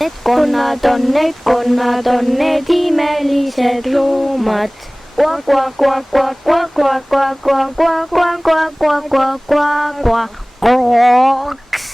Need konnad on need imelised loomad. Kuak, kuak, kuak, kuak, kuak, kuak, kuak, kuak, kuak, kuak, kuak, kuak, kuak, kuak, kuak, kuaks.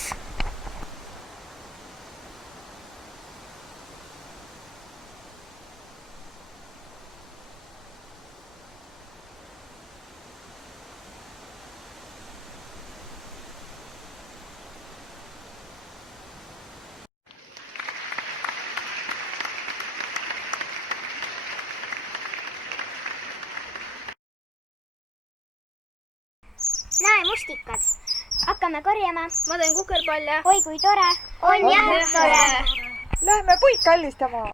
Näe, mustikad. Hakkame korjama. Ma teen kukerpalle. Oi, kui tore. On jah tore. Lähme puid kallistama.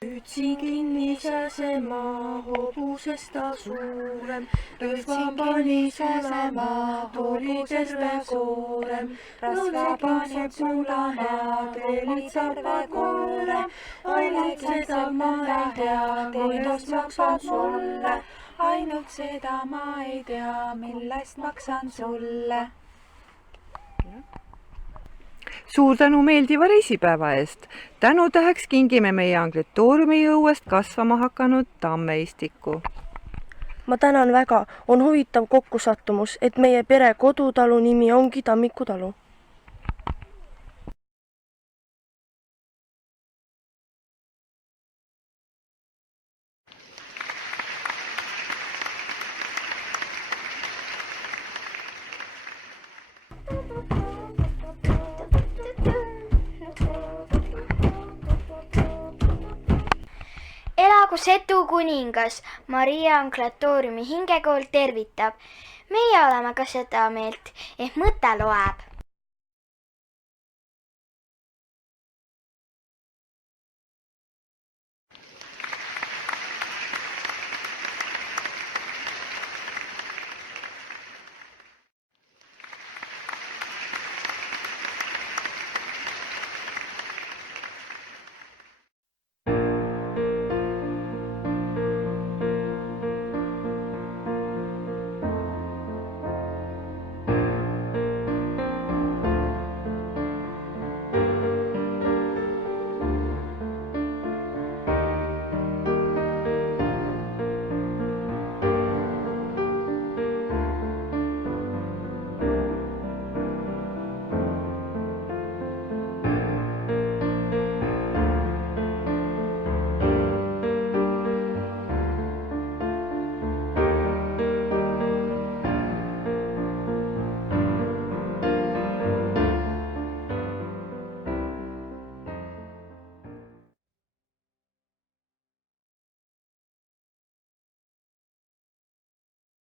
Ütsin kinnises ema, hobusest ta suurem, rõsva pani sulama, oli terve koorem. Rasva paneb sulama, tellid sarve koorem. Ainult seda ma ei tea, millest maksan sulle. Ainult seda ma ei tea, millest maksan sulle. Suur tänu meeldiva reisipäeva eest. Tänutäheks kingime meie Anglitooriumi õuest kasvama hakanud tammeistiku. Ma tänan väga, on huvitav kokkusattumus, et meie pere kodutalu nimi ongi Tammiku talu. Elagu Setu kuningas, Maria Anglitooriumi hingekool tervitab. Meie oleme ka seda meelt, et mõte loeb.